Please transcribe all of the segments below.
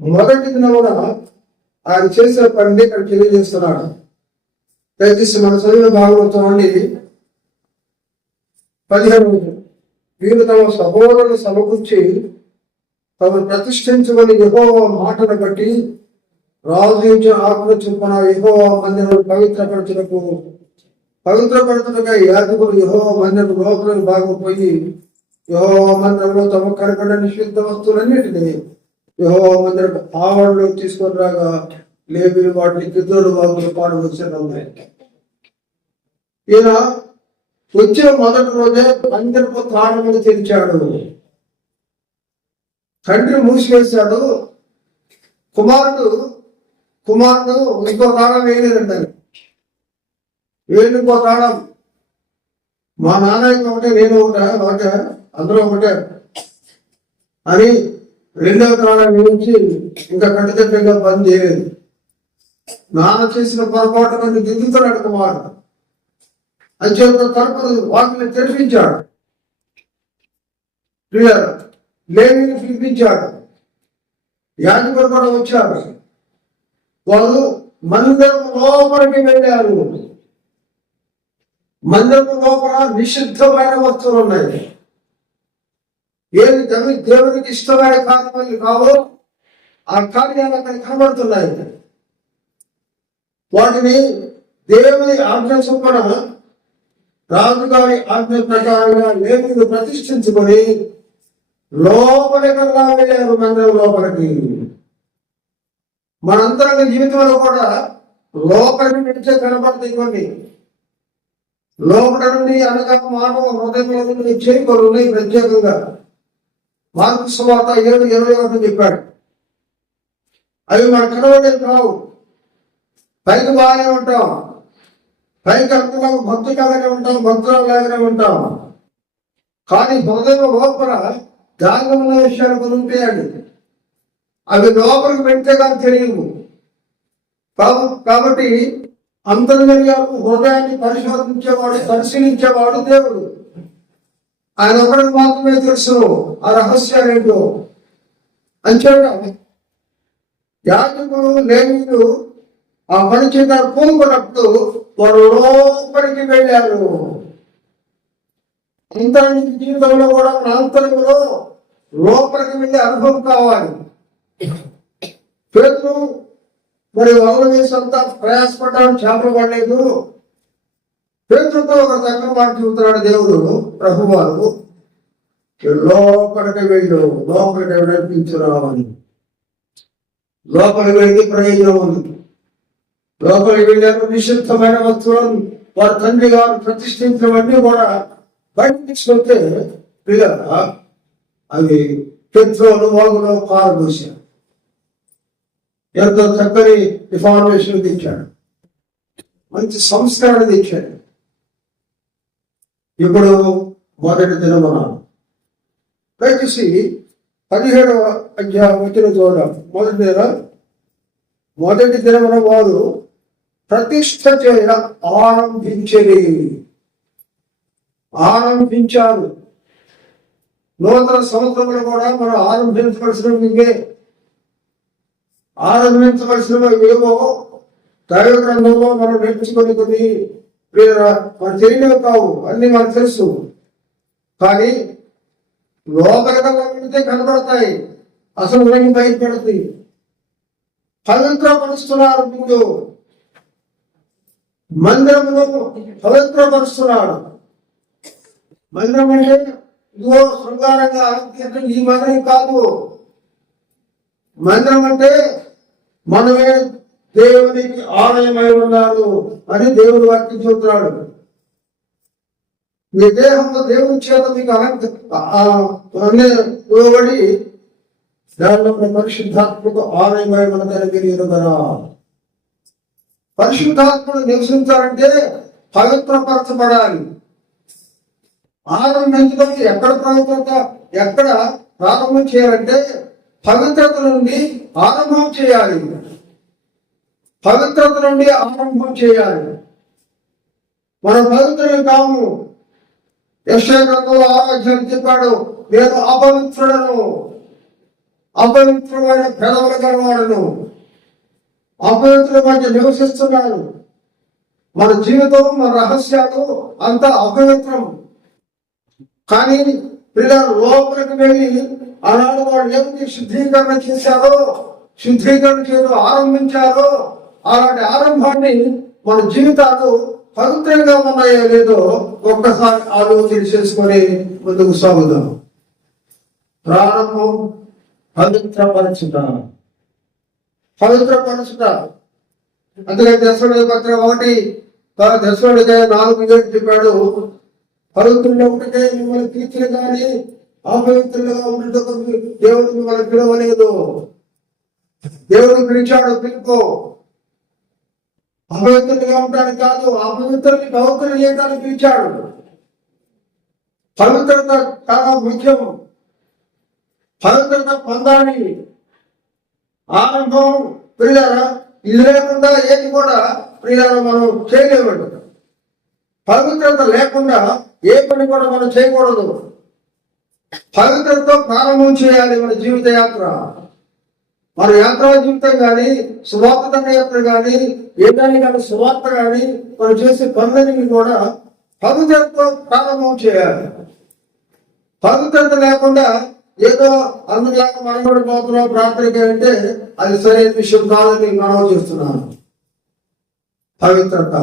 మొదటి దినమున ఆయన చేసిన పని ఇక్కడ తెలియజేస్తున్నాడు. దయచేసి మన చదివిన భాగవతం అండి 15. వీరు తమ సహోదరులు సమకూర్చి తమ ప్రతిష్ఠించుకొని యెహోవా మాటను బట్టి రాజు ఇచ్చిన ఆజ్ఞ చొప్పున యెహోవా మందిరం పవిత్రపరచుటకై యాజకులు యెహోవా మందిరం లోపలికి బాగా పోయి యెహోవా మందిరంలో తమ కనపడిన నిషిద్ధ వస్తువులన్నిటినీ యెహోవా మందిరం ఆవరణలో తీసుకొని రాగా లేవీయులు వాటిని గిద్దరు బాగులు పాడుకొచ్చారు. ఈయన వచ్చిన మొదటి రోజే మందిరపు తాళములు తెరిచాడు. తండ్రి మూసివేశాడు. కుమారుడు ఇంకో తాళం వేయలేదండి. ఇంకో తాళం మా నాన్నకి ఒకటే, నేను ఒకటే అందరూ ఒకటే అని రెండవ తాళం వేయించి ఇంకా కట్టుదిట్టంగా పని చేయలేదు. నాన్న చేసిన పొరపాటు మీద దిద్దుతున్నాడు కుమారుడు. అంచేత తలుపు వాటిని తెరిపించాడు. లేవీని పిలిపించాడు. యాజకులు కూడా వచ్చారు. వాళ్ళు మందిరం లోపలికి వెళ్ళారు. మందిరం లోపల నిషిద్ధమైన వస్తువులు ఉన్నాయి. ఏది దేవునికి ఇష్టమైన కార్యాలు కావో ఆ కార్యాలు అక్కడ కనబడుతున్నాయి. వాటిని దేవుని ఆజ్ఞ చొప్పున రాజుగారి ఆజ్ఞ ప్రకారంగా లేవీయులు ప్రతిష్ఠించుకొని లోపలికి వెళ్ళారు. మందిరం లోపలికి. మనంతరంగ జీవితంలో కూడా లోపలికి నుంచే కనబడతాయి కొన్ని. లోపల నుండి అనగా మానవ హృదయంలో నుండి వచ్చే కొన్ని ఉన్నాయి. ప్రత్యేకంగా మార్కు సువార్త 7:21 చెప్పాడు. అవి మన కనబడేది కావు. పైకి బాగానే ఉంటాం, పైకి అంతలాగా భక్తిలాగానే ఉంటాం, భక్తులాగానే ఉంటాం. కానీ హృదయం లోపల దాగమున్న విషయాలు కొన్ని ఉంటాయండి. అవి లోపలికి వెళ్తే కానీ తెలియవు. కాబట్టి అంతర్గర్యాలు హృదయాన్ని పరిశీలించేవాడు దేవుడు. ఆయన ఒకరికి మాత్రమే తెలుసు ఆ రహస్యాలేంటో. అంచేత యాజకులు లేవీయులు ఆ పని చేయడానికి పూనుకున్నప్పుడు వారు లోపలికి వెళ్ళారు. అంతరంగ జీవితంలో కూడా మన అంతరంగంలో లోపలికి వెళ్ళే అనుభవం కావాలి. పేతురు మరి వలలు వేసి అంతా ప్రయాసపడ్డాడు, చేపలు పడలేదు. పేతురుతో ఒక దగ్గర మాట చెబుతున్నాడు దేవుడు ప్రభువారు, లోపలికి నడిపించురావని. లోపలికి వెళ్ళి ప్రయోజనం ఉంది. లోపలికి వెళ్ళారు. నిషిద్ధమైన వస్తువులను వారి తండ్రి గారు ప్రతిష్ఠించినవన్నీ కూడా బయటకు తీసుకొస్తే పిల్లల అవి పెట్రోలు వాగులో పారబోసారు. ఎంతో చక్కని ఇన్ఫర్మేషన్ తెచ్చాడు, మంచి సంస్కరణ తెచ్చాడు. ఇప్పుడు మొదటి దినమున దయచేసి 17వ అధ్యాయం వచ్చిన చూద్దాం. మొదటి దినమున వారు ప్రతిష్ఠ చేయ ఆరంభించారు. నూతన సంవత్సరంలో కూడా మనం ఆరంభించవలసినవి ఏవో దైవ గ్రంథంలో మనం నేర్చుకొని కొన్ని మనకు తెలియనివి కావు, అన్ని మనకు తెలుసు. కానీ లోపలితే కనబడతాయి, అసలు బయటపడుతుంది. పవిత్రపరుస్తున్నారు. ముందు మందిరంలో పవిత్రపరుస్తున్నాడు. మందిరం అంటే ఇదిగో శృంగారంగా ఈ మందిరం కాదు. మందిరం అంటే మనమే దేవునికి ఆలయమై ఉన్నారు అని దేవుడు వాక్యం చెబుతున్నాడు. మీ దేహంలో దేవుని చేత మీకు ఇవ్వబడి దానిలో పరిశుద్ధాత్మకు ఆలయమై ఉన్నదని మీరు ఎరుగరా. పరిశుద్ధాత్మను నివసించాలంటే పవిత్రపరచబడాలి. ఆరంభించడం ఎక్కడ ప్రారంభం చేయాలంటే పవిత్రత నుండి ఆరంభం చేయాలి. మనం పవిత్రం కాము. యెషయా గ్రంథంలో 6 చెప్పాడు, నేను అపవిత్రుడను, అపవిత్రమైన పెదవులు గలవాడును. అపవిత్రుల మధ్య నివసిస్తున్నారు. మన జీవితం, మన రహస్యాలు అంతా అపవిత్రం. కానీ పిల్లలు లోపలికి వెళ్ళి ఆనాడు వాళ్ళు ఏమిటి శుద్ధీకరణ చేశారో, శుద్ధీకరణ చేయడం ఆరంభించారో, అలాంటి ఆరంభాన్ని మన జీవితాలు పవిత్రంగా ఉన్నాయో లేదో ఒక్కసారి ఆలోచన చేసుకొని ముందుకు సాగుదాం. ప్రారంభం పవిత్రపరచుట. అందుకే దశరుడి పత్రం 1 దశరుడిగా 4:7 చెప్పాడు, పవిత్రులు ఒకటికే మిమ్మల్ని తీర్చిన కానీ అపవిత్రులుగా ఉండటం దేవుడు మిమ్మల్ని పిలవలేదు. దేవుడు పిలిచాడు, పిలుపు అపవిత్రులుగా ఉండడానికి కాదు, అపవిత్రుల్ని పవిత్రులు చేయడానికి పిలిచాడు. పవిత్రత చాలా ముఖ్యం. పవిత్రత పొందాలి. ఆరంభం ప్రియులారా, ఇది లేకుండా ఏది కూడా ప్రియులారా మనం చేయలేము. పవిత్రత లేకుండా ఏ పని కూడా మనం చేయకూడదు. పవిత్రతతో ప్రారంభం చేయాలి మన జీవిత యాత్ర. మన యాత్రా జీవితం కానీ, సువార్త యాత్ర కానీ, ఏదాన్ని కానీ సువార్త కానీ మనం చేసే పనులన్నీ కూడా పవిత్రతతో ప్రారంభం చేయాలి. పవిత్రత లేకుండా ఏదో అందులాగా మనం కూడా పోతున్నాం ప్రార్థనకి అంటే అది సరైన విషయం కాదని మనం చేస్తున్నాను. పవిత్రత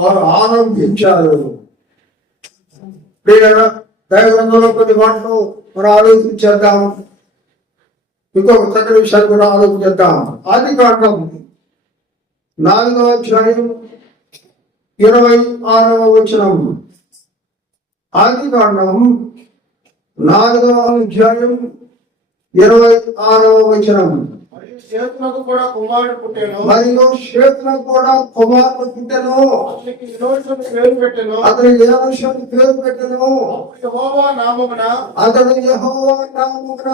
వారు ఆరంభించారు. దైవగ్రంథంలో కొన్ని మాటలు మనం ఆలోచించేద్దాం. ఇంకొక చక్కటి విషయాలు కూడా ఆలోచించేద్దాం. ఆదికాండం 4వ అధ్యాయం 26వ వచనం. ఆదికాండం 4వ అధ్యాయం 26వ వచనం. మరియు షేతునకు కూడా కుమారుడు పుట్టెను. అతడు ఎనోషుని పేరు పెట్టెను. అతడు యెహోవా నామమున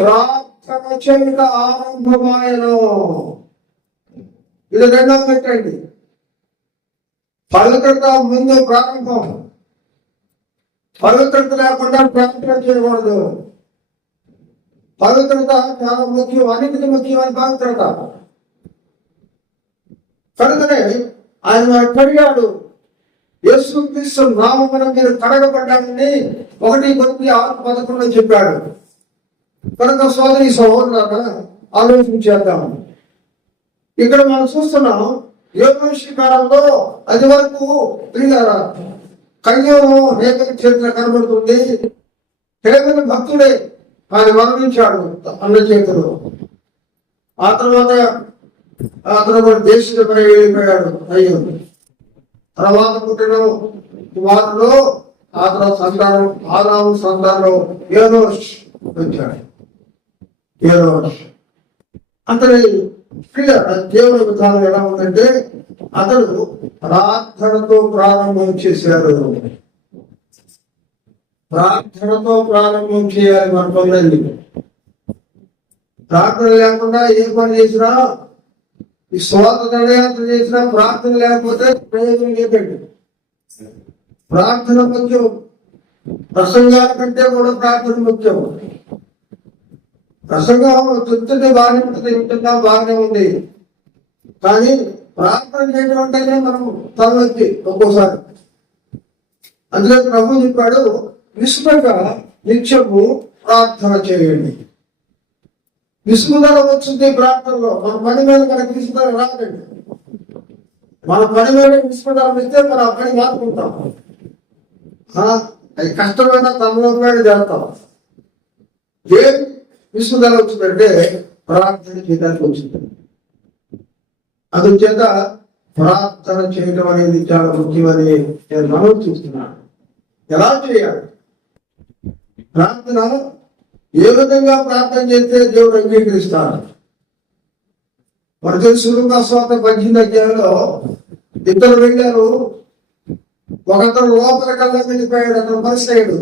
ప్రార్థన చేయుట ఆరంభమాయెను. ఇది రెండవ పెట్టండి. పవిత్రత ముందు ప్రారంభం. పవిత్రత లేకుండా ప్రార్థన చేయకూడదు. పవిత్రత చాలా ముఖ్యం, అన్నిటికీ ముఖ్యమైన పవిత్రత. కనుకనే ఆయన అడిగాడు, యేసుక్రీస్తు నామమున మీరు కడగబడ్డారని 1 కొరింథీ 6:11 చెప్పాడు. కనుక సోదరి సహోదరులారా ఆలోచించేద్దాం. ఇక్కడ మనం చూస్తున్నాం యోగేశ్వరి కాలంలో అది వరకు ప్రియులారా కన్యను హేగల చరిత్ర కనబడుతుంది. హేగల భక్తుడే, ఆయన మరణించాడు అన్న చేతులు. ఆ తర్వాత అతను దేశ పని వెళ్ళిపోయాడు. అయ్యో, తర్వాత పుట్టిన కుమారులో ఆ తర్వాత సంతానం, ఆదాము సంతానంలో ఏనోష్ వచ్చాడు. ఏనోష్ అతని దేవుని విధానం ఎలా ఉందంటే అతడు ప్రార్థనతో ప్రారంభం చేశాడు. ప్రార్థనతో ప్రారంభం చేయాలి మన పనులన్నీ. ప్రార్థన లేకుండా ఏ పని చేసినా, ఈ దండయాత్ర చేసినా ప్రార్థన లేకపోతే ప్రయోజనం లేదండి. ప్రార్థన ముఖ్యం. ప్రసంగాల కంటే కూడా ప్రార్థన ముఖ్యం. ప్రసంగం చెప్తుంటే బాగానే ఉంటుంది, వింటున్నా బాగానే ఉంది. కానీ ప్రార్థన చేయడం అంటేనే మనం తలనొప్పి ఒక్కోసారి. అందులో ప్రభు చెప్పాడు, విసుమగా నిత్యము ప్రార్థన చేయండి. విసుముదల వచ్చింది ప్రార్థనలో. మన పని మీద మనకి విసుముదల రాదండి. మన పని మీద విసుముదల ఇస్తే మనం ఆ పని మార్చుకుంటాం. అది కష్టమైన తమలో చేస్తాం. ఏ విసుముదల వచ్చిందంటే ప్రార్థన చేయడానికి వచ్చింది. అందుచేత ప్రార్థన చేయడం అనేది చాలా ముఖ్యమని నేను మనం చూస్తున్నాను. ఎలా చేయాలి ప్రార్థన? ఏ విధంగా ప్రార్థన చేస్తే దేవుడు అంగీకరిస్తాడు? మన తెలుసు స్వాత 18వ అధ్యాయంలో ఇద్దరు వెళ్ళారు. ఒకతను లోపల కల్లా వెళ్ళిపోయాడు. అతను పరిసయుడు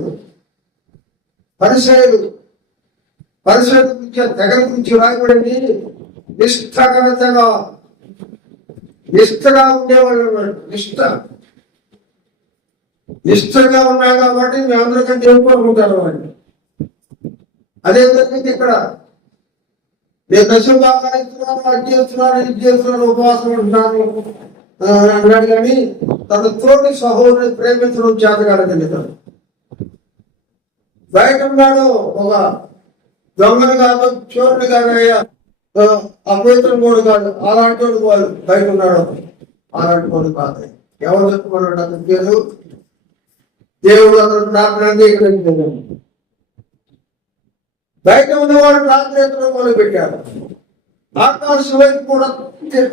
దగ్గర నుంచి రాయబడింది. నిష్ఠగా ఉండేవాళ్ళు. నిష్ఠగా ఉన్నాయి కాబట్టి మీ అందరికంటే ఎక్కువ ఉంటారు అని. అదే జరిగింది ఇక్కడ. నేను దశ బాగా ఇస్తున్నాను, అది చేస్తున్నాను, ఇది చేస్తున్నాను, ఉపవాసం ఉంటున్నాను అన్నాడు. కానీ తన తోటి సహోదరుని ప్రేమించడం చేతగాలని తను బయట ఉన్నాడు. ఒక దొంగలు కాదు, చోరుడు కాదయ్యా, అపవిత్రం కూడా కాదు, అలాంటి వాడు కాదు. బయట ఉన్నాడు, అలాంటి వాడు కాదు. ఎవరు చెప్పుకున్నాడు అతని పేరు? దేవుడు అతను ప్రార్థన బయట ఉన్నవాడు ప్రార్థన మొదలు పెట్టాడు. ఆకాశం వైపు కూడా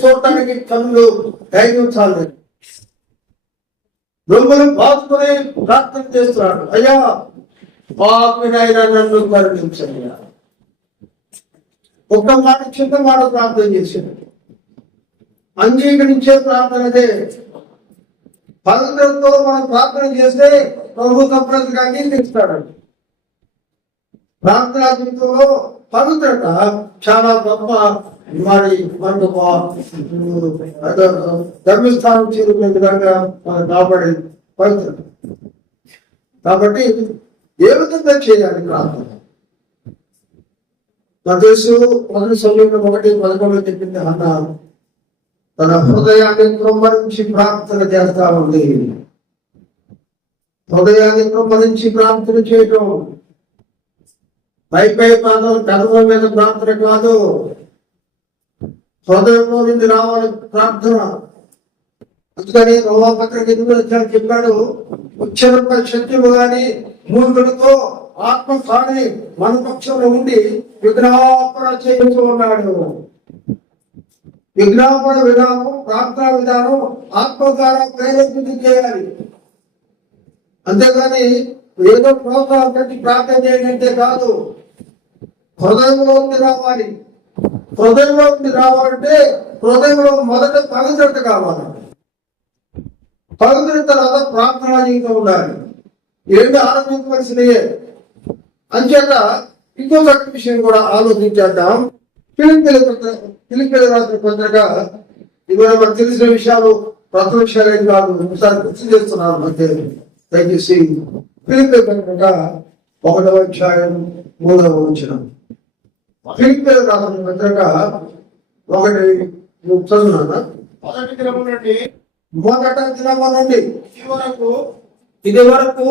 చూడటానికి కన్నులు ధైర్యం చాలేదు. దొంగలు బాధుకుని ప్రార్థన చేస్తున్నాడు, అయ్యా పాపినైనా నన్ను కరుణించయ్యా. ఒక్క మాట చిన్న మాట ప్రార్థన చేశాడు. అంగీకరించే ప్రార్థనదే. పవిత్రతో మనం ప్రార్థన చేస్తే ప్రభు తప్పనిసరిగా అంగీకరిస్తాడండి. ప్రార్థనా జీవితంలో పవిత్రత చాలా గొప్ప. మరి మనకు ధర్మస్థానం చేరుకునే విధంగా మనం కాపాడేది పవిత్రత. కాబట్టి ఏ విధంగా చేయాలి ప్రార్థన? నాకు తెలుసు, 1:11 చెప్పింది అన్న తన హృదయాన్ని కృమ్మరించి ప్రార్థన చేస్తా ఉంది. హృదయాన్ని కృమ్మరించి ప్రార్థన చేయటం పై ప్రాంతం కర్మ మీద ప్రార్థన కాదు, హృదయంలో నుండి రావాలి ప్రార్థన. అందుకని రోమపత్రిక 8 చెప్పాడు, ఉచ్చరపై శక్తులు గాని మూర్ఖులతో ఆత్మ కానీ మన పక్షంలో ఉండి విజ్ఞాపన చేస్తూ ఉన్నాడు. విజ్ఞాపన విధానం, ప్రార్థనా విధానం ఆత్మ ద్వారా ప్రేరేపిత చేయాలి. అంతేగాని ఏదో ప్రోత్సాహం కట్టి ప్రార్థన చేయాలంటే కాదు, హృదయంలో ఉండి రావాలి. హృదయంలో ఉండి రావాలంటే హృదయంలో మొదట పవిత్రత కావాలి. పవిత్రత తర్వాత ప్రార్థనా జీవితం ఉండాలి. ఏంటి ఆలోచించవలసినయే. అంచేత ఇంకో చక్కటి విషయం కూడా ఆలోచించేద్దాం. ఫిలిప్పీయులకు రాసిన పత్రిక, ఇవి మనకు తెలిసిన విషయాలు, కొత్త విషయాలు ఏం కాదు, ఒకసారి గుర్తు చేస్తున్నాను. అంటే దయచేసి ఫిలిప్పీయులకు పత్రిక 1:3 ఫిలిప్పీయులకు రాసిన పత్రిక 1 చదువునా? మొదటి దినము నుండి ఇది వరకు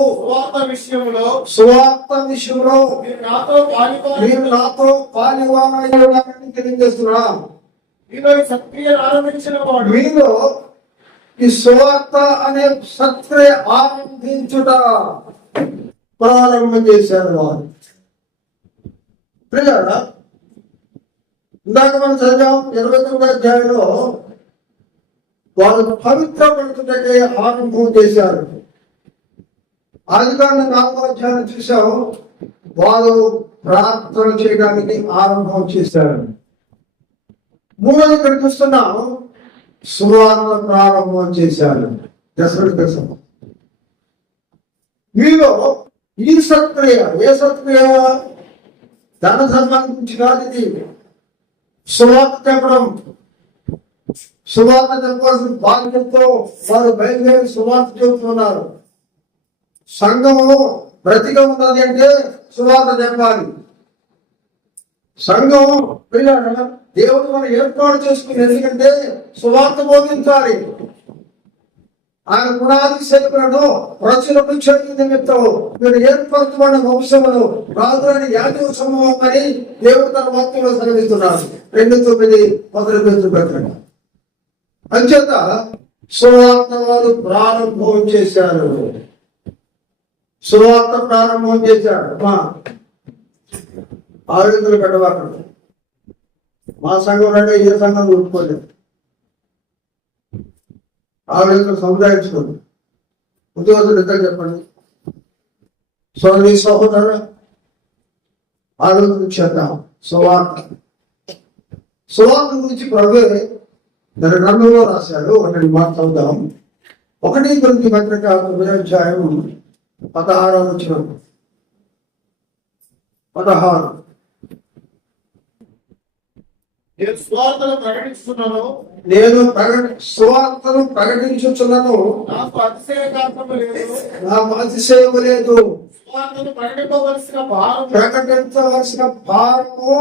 సువార్త విషయంలో మీరు నాతో పాలివారని తెలియజేస్తున్నా. మీలో ఈ సువార్త అనే సత్క్రియ ఆరంభించుట ప్రారంభం చేశారు వారు. ప్రియులారా, ఇందాక మనం చదివాం 29వ అధ్యాయంలో వారు పవిత్ర పడుతుంటే ఆరంభం చేశారు. ఆదికాండం 4వ అధ్యాయం చూసాం, వారు ప్రార్థన చేయడానికి ఆరంభం చేశారు. మూడోది ఇక్కడ చూస్తున్నాం, సువార్త ప్రారంభం చేశారు. దశ మీలో ఈ సత్క్రియ, ఏ సత్క్రియ? ధన ధర్మానికి గురించి కాదు ఇది. సువార్త చెప్పడం, సువార్త చెప్పాల్సిన బాధ్యతతో వారు బయలుదేరి సువార్త చెబుతున్నారు. సంఘము బ్రతిగా ఉన్నది అంటే సువార్త చెప్పాలి. సంఘం పిల్లలు దేవుడు మనం ఏర్పాటు చేసుకుని, ఎందుకంటే సువార్త బోధించాలి. ఆయన పునాది శక్తులను ప్రజలకు చెడు నిమిత్తం మీరు ఏర్పరచబడిన వంశమును రాజులని యాజక సమూహం అని దేవుడు తన వాక్యంలో సెలవిస్తున్నారు. 2:9 మొదలు. అంచేత సువార్త వారు ప్రారంభం చేశారు. సువార్త ప్రారంభం చేశాడు. మా ఆవిడలు గడవాడు. మా సంఘం అంటే ఏ సంఘం ఊరుకోలేదు. ఆవిడలు సముదాయించుకోండి. ఉద్యోగులు ఇద్దరు చెప్పండి. సోదరి సహోదర ఆవిడలు చేద్దాం. సువార్త గురించి ప్రభువే తన గ్రంథంలో రాశాడు. ఒకటి మాట చదువుదాం. 1 కొరింథీ పత్రిక 9వ అధ్యాయం 16వ వచనం. 16 నేను సువార్తను ప్రకటిస్తున్నాను, నేను సువార్తను ప్రకటించుచున్నాను, నాకు అతిశయకారణము లేదు, నాకు అతిశయము లేదు. సువార్తను ప్రకటించవలసిన భారం ప్రకటించవలసిన భారము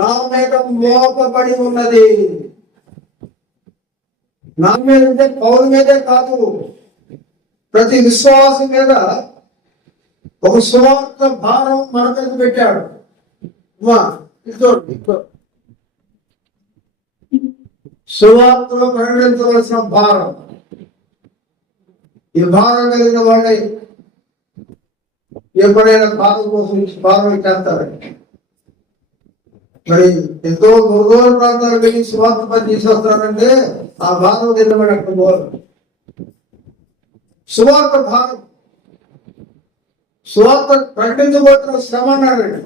నా మీద మోపబడి ఉన్నది. నా మీద, పౌరు మీదే కాదు, ప్రతి విశ్వాసం మీద ఒక సువార్త భారం మన మీద పెట్టాడు. సువార్తను ప్రకటించవలసిన భారం. ఈ భారం కలిగిన వాళ్ళే ఎప్పుడైనా భారం కోసం భారం చేస్తారండి. మరి ఎంతో దూర ప్రాంతాలు వెళ్ళి సువార్త పని తీసుకొస్తారంటే ఆ భారం నిలబడి అక్కడ పోరు. సువార్త భారం, సువార్త ప్రకటించబోతున్న శ్రమ అన్నాడండి.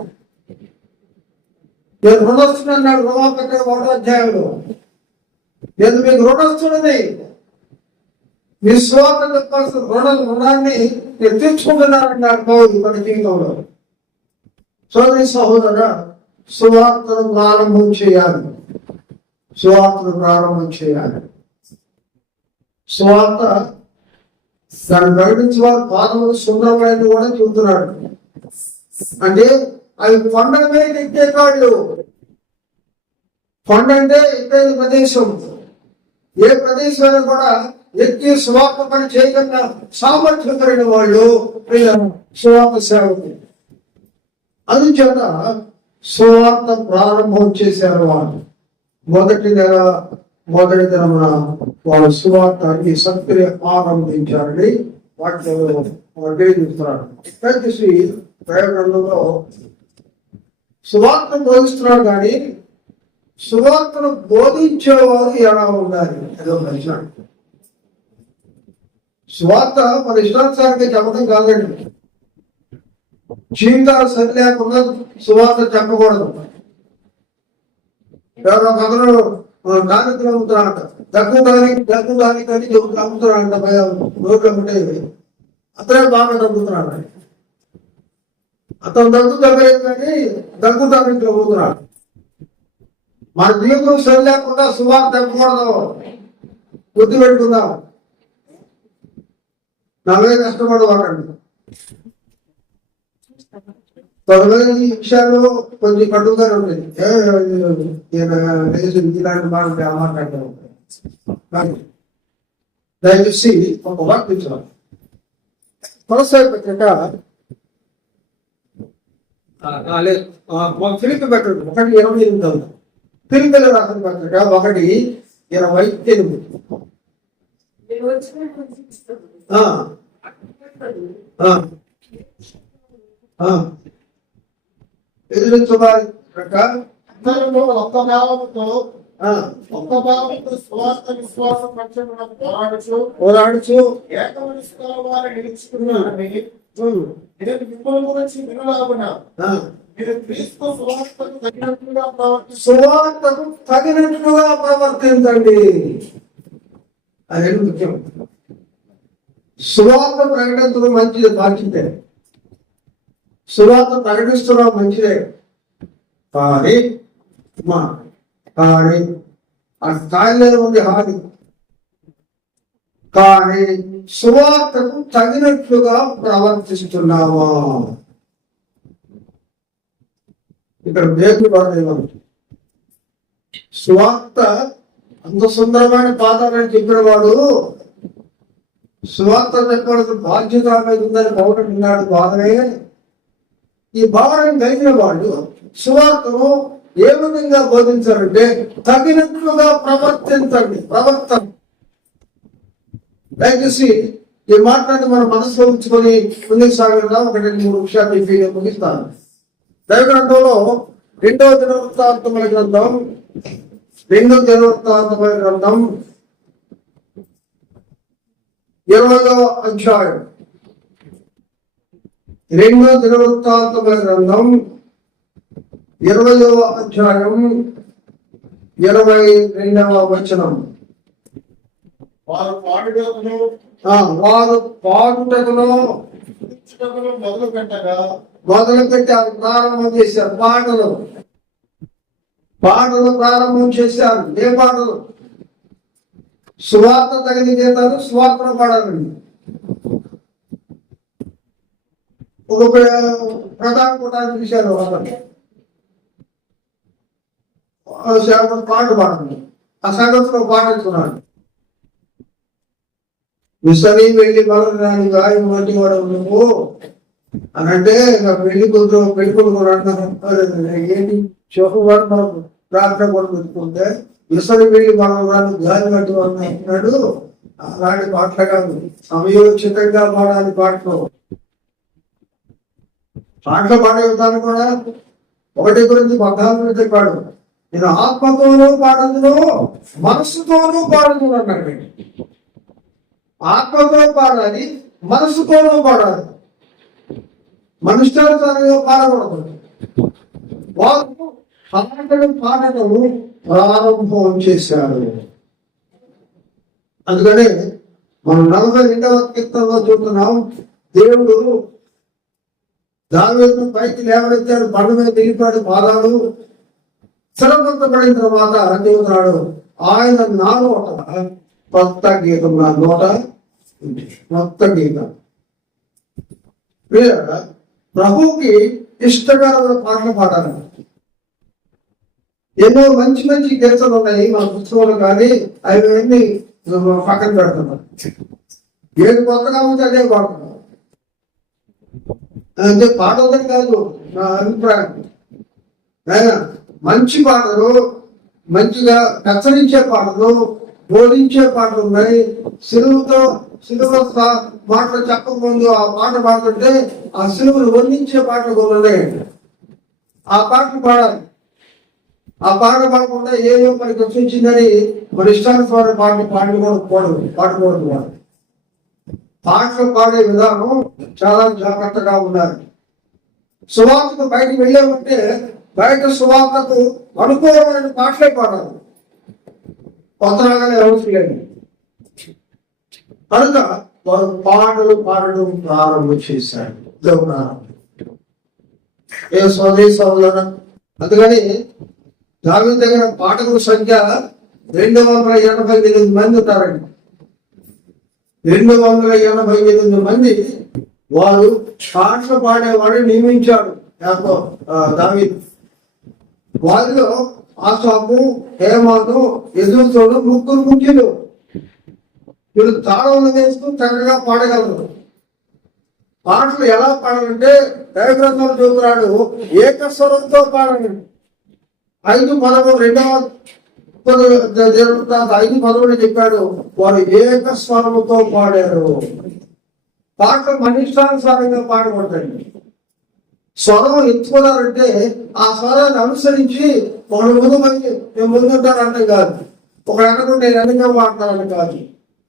నేను రుణస్తున్నన్నాడు రోమాపత్రిక 1వ అధ్యాయంలో. నేను మీకు రుణస్తున్నది, మీ సువార్త చెప్పాల్సిన రుణాన్ని తీర్చుకుంటున్నారన్నాడు పౌలు మన జీవితంలో. సోదరి సహోదర, సువార్తను ప్రారంభం చేయాలి. సువార్తను ప్రారంభం చేయాలి. సువార్త దాన్ని ప్రకటించే వారు పాదములు సుందరమైన కూడా చెబుతున్నాడు. అంటే అవి కొండ మీద ఎక్కే కాళ్ళు. కొండ అంటే ఎక్కైన ప్రదేశం. ఏ ప్రదేశంలో కూడా ఎక్కి సువార్త పని చేయకుండా సామర్థ్యం కలిగిన వాళ్ళు సువార్త సేవకు. అందుచేత సువార్త ప్రారంభం చేశారు వాళ్ళు. మొదటి దినమున వాళ్ళు సువార్తాన్ని సక్రియ ఆరంభించారని వాటిలో తెలియజేస్తున్నాడు. ప్రయోగంలో సువార్త బోధిస్తున్నాడు, కానీ సువార్తను బోధించేవారు ఎలా ఉండాలి ఏదో ప్రశ్న. సువార్త మన ఇష్టానుసారంగా చెప్పడం కాదండి. జీవితాలు సరి లేకుండా సువార్త చెప్పకూడదు. అందరూ దానికి అమ్ముతున్నారంట, దగ్గుదానికి అని అమ్ముతున్నారంట. రోడ్లు అమ్ముతే అతనే బాగా తగ్గుతున్నాడు. అతను తగ్గలేదు కానీ దగ్గుదానికి అమ్ముతున్నాడు. మన జీవితం సరి లేకుండా సువార్త చెప్పకూడదు. బుద్ధి పెట్టుకుందాం. నలభై కష్టపడవాకండి. త్వరగా ఈ విషయాలు కొంచెం కట్టుగానే ఉంటుంది. ఇలాంటి మాట్లాడతాం. దయచేసి ఒక వాక్యం కొనసాగి పత్రిక ఫిలిప్పీ పత్రిక 1:28. ఫిలిప్పీలో రాసిన పత్రిక 1:28. ఎదురించుకోవాలి. ఒక్క భావంతో స్వార్థ విశ్వాసం పోరాడుచు వారిని నిలుచుకున్నారని నేను మిమ్మల్ని గురించి వినలాగునా మీరు క్రీస్తు సువార్తకు తగినట్లుగా ప్రవర్తించండి. అదే ముఖ్యం. సువార్త ప్రకటించడం మంచిది, బాధ్యతే. సువార్త ప్రకటిస్తున్నాం మంచిదే, కానీ ఆ స్థాయిలో ఉంది హాని. కానీ సువార్తకు తగినట్లుగా ప్రవర్తిస్తున్నావా? ఇక్కడ దేవుడు వాడేవాడు. సువార్త అంత సుందరమైన పాదాలని చెప్పిన వాడు సువార్త చెప్పడానికి బాధ్యత ఉందని పౌరుడు విన్నాడు. బాధనే ఈ భావన కలిగిన వాళ్ళు సువార్తను ఏ విధంగా బోధించారంటే తగినట్లుగా ప్రవర్తించండి. ప్రవర్తన దయచేసి ఈ మాట్లాడి మన మనసులో ఉంచుకొని ముందుకు సాగడం. 1-3 విషయాలు ముగిస్తాను. దైవగ్రంథంలో 2వ దినవృత్తాంతముల గ్రంథం 20వ అధ్యాయం 2వ దినవృత్తాంతముల గ్రంథం 20వ అధ్యాయం 22వ వచనం. వారు పాడుటకును మొదలు పెట్టారు, ప్రారంభం చేశారు పాటలు. పాటలు ప్రారంభం చేశారు. ఏ పాటలు? సువార్త తగిన గీతాలు సువార్తను పాడాలండి. ఒక ప్రధాన కూటాన్ని తీశారు. అతను పాట పాడండి. ఆ సంగతిలో పాటించున్నాడు. విసరి వెళ్ళి బలరాని గాయం వంటి వాడు నువ్వు అని అంటే పెళ్లి కూతురు పెళ్లి కొడుకు అంటున్నారు. ఏంటి చోహవాడు ప్రార్థన కూడా పెట్టుకుంటే విసరి వెళ్ళి బలరాని గాయం వంటి వాడు అంటున్నాడు. అలాంటి పాటలు కాదు, సమయోచితంగా పాడాలి. పాటలు పాడే విధానం కూడా 1:14 చెప్పాడు. నేను ఆత్మతోనూ పాడదును మనస్సుతోనూ పాడదు అన్నాడు. ఆత్మతో పాడాలి, మనస్సుతోనూ పాడాలి. మనుష్యానుసారంగా పాడకూడదు. వాళ్ళు పాటలు ప్రారంభం చేశారు. అందుకనే మనం 42వ కీర్తనలో చూస్తున్నాం. దేవుడు దావీదును పైకి లేవనెత్తాడు, బండ మీద దిగిపాడు, పాదాలు స్థిరపరచబడిన తర్వాత దేవుడు ఆయన నాలో కొత్త గీతం, నా నోట కొత్త గీతం. ప్రభువుకి ఇష్టకరమైన పాటలు పాడాలి. ఎన్నో మంచి మంచి కీర్తనలు ఉన్నాయి మన పుస్తకంలో, కానీ అవన్నీ పక్కన పెడుతున్నారు. ఏది కొత్తగా ఉంది అదే పాడుతున్నారు. అంటే పాడవదని కాదు నా అభిప్రాయం. మంచి పాటలు, మంచిగా హెచ్చరించే పాటలు, బోధించే పాటలు ఉన్నాయి. సిలువ మాటలు చెప్పకముందు ఆ పాట పాడుతుంటే ఆ సిలువను వర్ణించే పాటలు కూడా ఉన్నాయి. ఆ పాటలు పాడాలి. ఆ పాట పాడకుండా ఏదో మనకి వచ్చిందని మన ఇష్టానుసార పాటలు పాడకూడదు. పాటలు పాడే విధానం చాలా జాగ్రత్తగా ఉండాలి. సువార్తకు బయటకు వెళ్ళామంటే బయట సువార్తకు అనుకూలమైన పాటలే పాడాలి. కొత్తగానే అవసరం లేదు. కనుక వారు పాటలు పాడడం ప్రారంభం చేశారు. ఏ స్వదేశంలో అందుకని దావీదు దగ్గర పాటకుల సంఖ్య 288 మంది ఉంటారండి. 288 మంది వారు పాటలు పాడేవాడు నియమించాడు దావీదు. వారిలో ఆసాపు, హేమాను, యెజూతోను 3 ముఖ్యులు. వీళ్ళు తాళాలు వేస్తూ చక్కగా పాడగలరు. పాటలు ఎలా పాడాలంటే దైవగ్రంథంలో చెబుతున్నాడు, ఏకస్వరంతో పాడాలి. 5:13 5:11 చెప్పాడు, వారు ఏకస్వరముతో పాడారు. పాటలు మన ఇష్టానుసారంగా పాడకూడదండి. స్వరం ఎత్తుకున్నారంటే ఆ స్వరాన్ని అనుసరించి ఒకడు నేను ముందుంటారంటే కాదు, ఒక రకంగా నేను వెనక మాట్లాడాలని కాదు.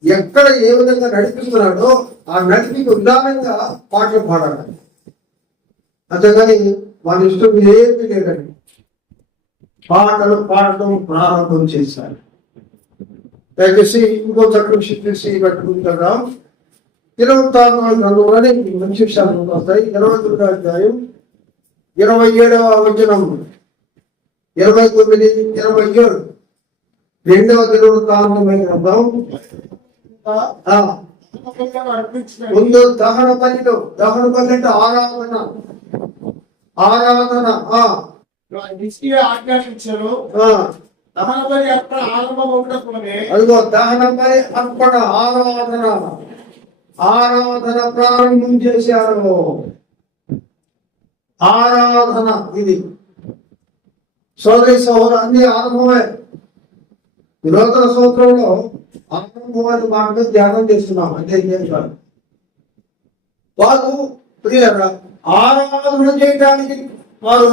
ఎక్కడ ఏ విధంగా నడిపిస్తున్నాడో ఆ నడిపికి ఉదాహరణగా పాటలు పాడాలి. అంతేగాని వాళ్ళ ఇష్టం ఏమీ లేదండి. పాటలు పాడటం ప్రారంభం చేశారు. దయచేసి ఇంకో చక్కటి శిక్షి పెట్టుకుంటారా. 26 మంచి విషయాలు వస్తాయి. 29వ అధ్యాయం 27వ వచనం, 29, 27 2వ దినవృత్తాంతమైన గ్రంథం. ముందు దహన బలి అంటే ఆరాధన ఆజ్ఞాపించారు. దహన బలి అక్కడ ఆరంభం అవుతున్నప్పుడే అదిగో దహన బలి అక్కడ ఆరాధన ప్రారంభం చేశారు. ఆరాధన ఇది సోదరి సోదరు అన్ని ఆరంభమే. నూతన సంవత్సరంలో ఆరంభమైన మాట మీద ధ్యానం చేస్తున్నాం. అంటే ఏం కాదు, వారు ప్రియులారా ఆరాధన చేయడానికి వారు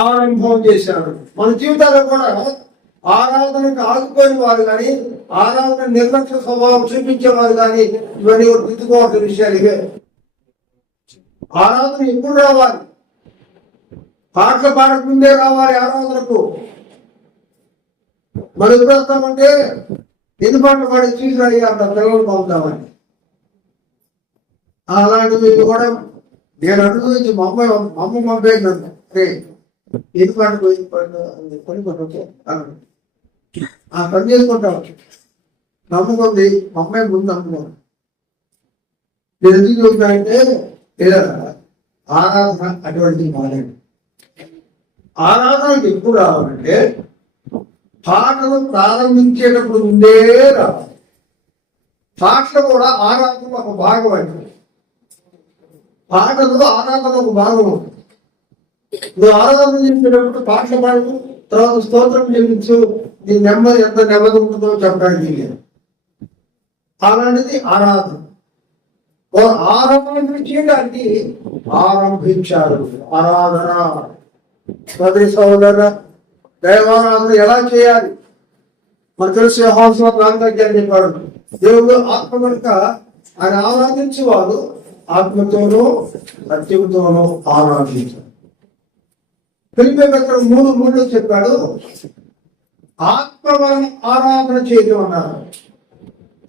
ఆరంభం చేశారు. మన జీవితాల్లో కూడా ఆరాధనకు ఆగిపోయిన వారు కానీ, ఆరాధన నిర్లక్ష్య స్వభావం చూపించేవారు కానీ ఇవన్నీ గుర్తుకోవాల్సిన విషయాలు ఇవే. ఆరాధన ఎప్పుడు రావాలి? పాటలు పాడకముందే రావాలి ఆరాధనకు. మనం ఎప్పుడు వస్తామంటే ఎన్ని పాటలు పాడి చూసి అంత పిల్లలు బాగుంటామని. అలాంటివి కూడా నేను అనుభవించి మా అమ్మ పంపేది నన్ను. ఇది పండుగ ఇది పండుగ అని పని కొట్టకు అన్నాడు. ఆ పని చేసుకుంటాం నమ్ముకుంది అమ్మాయి ముందు నమ్ముకోండి. నేను ఎందుకు చూసినాయంటే ఆరాధన అటువంటి మారండి. ఆరాధనకి ఎప్పుడు రావాలంటే పాటలు ప్రారంభించేటప్పుడు ముందే రావాలి. పాటలు కూడా ఆరాధన ఒక భాగం అండి. పాటలు ఆరాధన ఒక భాగం. నువ్వు ఆరాధన చేసేటప్పుడు పాటలు పాడు, తర్వాత స్తోత్రం చెల్లించు, నీ నెమ్మది ఎంత నెమ్మది ఉంటుందో చెప్పడానికి అలాంటిది ఆరాధన. ఆరాధన చేయడానికి ఆరంభించారు ఆరాధన. సోదరి సోదర దైవారాధన ఎలా చేయాలి మనకు తెలిసి రామగారు చెప్పాడు. దేవుడు ఆత్మ కనుక ఆయన ఆరాధించే వాడు ఆత్మతోనూ సత్యంతోనూ ఆరాధించారు. ఫిలిప్పీ పత్రిక 3:3 చెప్పాడు, ఆత్మ వలన ఆరాధన చేయడం అన్నారు.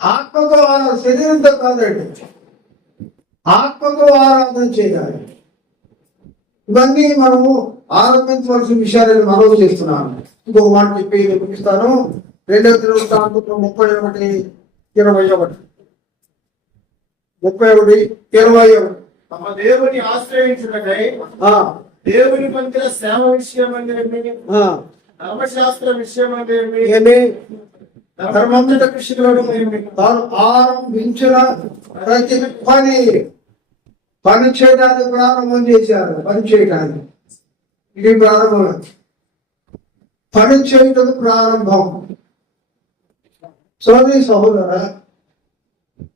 ఆత్మతో ఆరాధన శరీరంతో కాదండి, ఆత్మతో ఆరాధన చేయాలి. ఇవన్నీ మనము ఆరంభించవలసిన విషయాలను మనవి చేస్తున్నాను. ఇంకొక మాట చెప్పి ముగిస్తాను. 2వ దినవృత్తాంతం 31:21 తమ దేవుని ఆశ్రయించుటకై దేవుని మందిర సేవ విషయమనేమి, ధర్మశాస్త్ర విషయమనేమి, ధర్మంతట కృషిలోను తాను ఆరంభించిన ప్రతి పని చేయడానికి ప్రారంభం చేశారు. పని చేయడానికి ఇది ప్రారంభం. పని చేయటం ప్రారంభం. సోదరి సహోదర,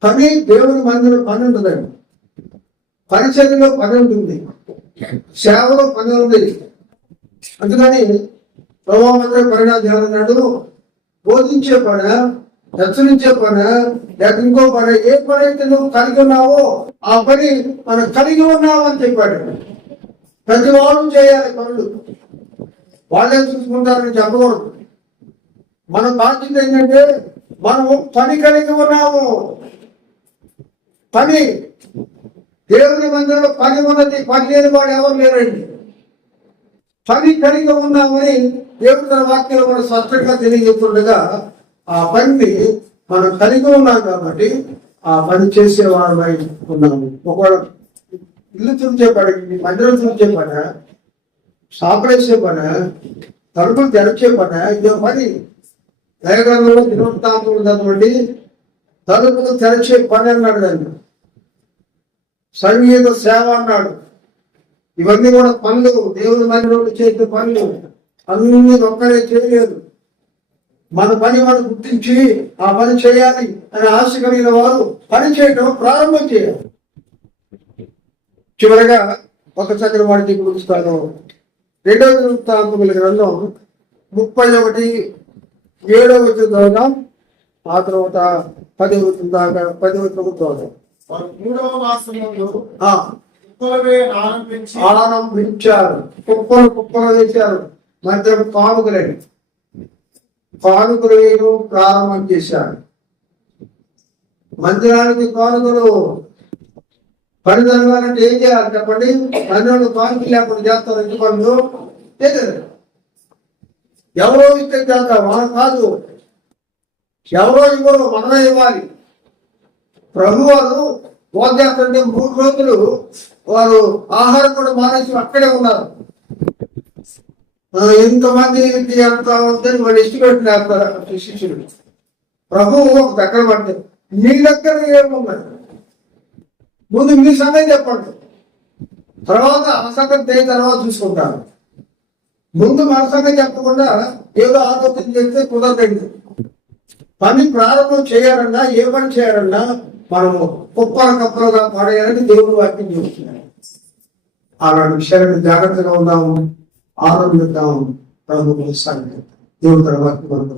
పని దేవుని మందిరం పని ఉంటుందండి. పరిచర్యలో పని ఉంటుంది, సేవలో పని ఉంది. అందుకని ప్రభావంతో పరిణామాలు బోధించే పని, హెచ్చరించే పని, లేక ఇంకో పని, ఏ పని అయితే నువ్వు కలిగి ఉన్నావో ఆ పని మనం కలిగి ఉన్నావు అని చెప్పాడు. ప్రతి వారు చేయాలి పనులు. వాళ్ళే చూసుకుంటారని చెప్పకూడదు. మనం బాధ్యత ఏంటంటే మనము పని కలిగి ఉన్నాము. పని దేవుని మందిరంలో పని ఉన్నది, పని లేని వాడు ఎవరు లేరండి. పని కలిగి ఉన్నామని దేవుడు తన వాక్యంలో మనం స్పష్టంగా తెలియజేస్తుండగా ఆ పనిని మనం కలిగి ఉన్నాం కాబట్టి ఆ పని చేసేవారమై ఉన్నాము. ఒకవేళ ఇల్లు తుడిచే పని, మందిరం తుడిచే పని, సాపడేసే పని, తలుపులు తెరచే పని, ఇదో పని. దయగరంలో దినవృత్తాంతం చదవండి, తలుపులు తెరచే పని అన్నాడు. దాన్ని సంగీత సేవ అన్నాడు. ఇవన్నీ కూడా పనులు, దేవుని మందిరంలో చేసే పనులు. అన్ని ఒక్కరే చేయలేదు. మన పని మనం గుర్తించి ఆ పని చేయాలి అని ఆశ కలిగిన వారు పని చేయడం ప్రారంభం చేయాలి. చివరగా ఒక చక్కని వాడికి ముగిస్తాను. 2వ దినవృత్తాంతముల గ్రంథం 31:7 ఆ తర్వాత 10వ దాకా 10వ చదువుతాను. 3వ మాసములో ఆరంభించారు. కుప్పలు వేశారు. మందిరం కానుకలు వేయడం ప్రారంభం చేశారు. మందిరానికి కానుకలు పని జరగాలంటే ఏం చేయాలి చెప్పండి? మందిరంలో కానుకలు లేకుండా చేస్తారు. ఇంటి పనులు ఎవరో ఇస్తే చేస్తారు, మనం కాదు. ఎవరో ఇవ్వరు, మనమే ఇవ్వాలి. ప్రభు వారు బోధేస్తుంటే 3 రోజులు వారు ఆహారం కూడా మానేసి అక్కడే ఉన్నారు. ఎంతమంది అంతా ఉందని వాళ్ళు ఎస్టిమేట్ వేస్తారు శిష్యులు. ప్రభు ఒక దగ్గర పడితే మీ దగ్గర ఏమున్నది, ముందు మీ సంగతి చెప్పండి, తర్వాత ఆ సంగతి తర్వాత చూసుకుంటారు. ముందు మన సంగతి చెప్పకుండా ఏదో ఆలోచన చేస్తే కుదరదండి. పని ప్రారంభం చేయాలన్నా, ఏ పని చేయాలన్నా మనము కప్పలుగా పడేయాలని దేవుడు వాక్యం చూస్తున్నాడు. అలాంటి విషయాలను జాగ్రత్తగా ఉందాము, ఆనందిద్దాము. ప్రభుత్వ సంగతి దేవుడు తన వాక్యం మనకు